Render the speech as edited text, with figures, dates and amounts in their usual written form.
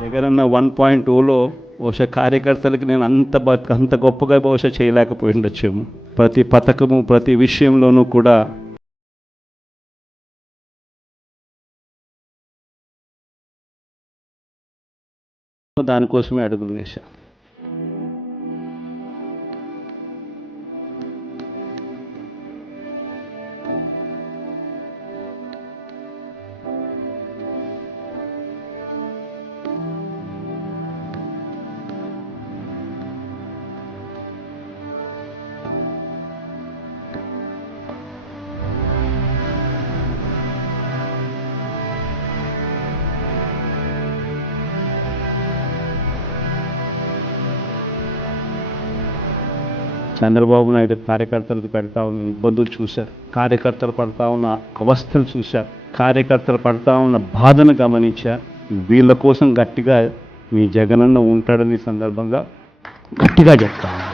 జగనన్న 1.0లో బహుశా కార్యకర్తలకి నేను అంత గొప్పగా బహుశా చేయలేకపోయి ఉండొచ్చేమో. ప్రతి పథకము ప్రతి విషయంలోనూ కూడా దానికోసమే అడుగులు వేశా. చంద్రబాబు నాయుడు కార్యకర్తలకు పెడతా ఉన్న ఇబ్బందులు చూశారు, కార్యకర్తలు పడతా ఉన్న అవస్థలు చూశారు, కార్యకర్తలు పడతా ఉన్న బాధను గమనించారు. వీళ్ళ కోసం గట్టిగా మీ జగనన్న ఉంటాడని సందర్భంగా గట్టిగా చెప్తాను.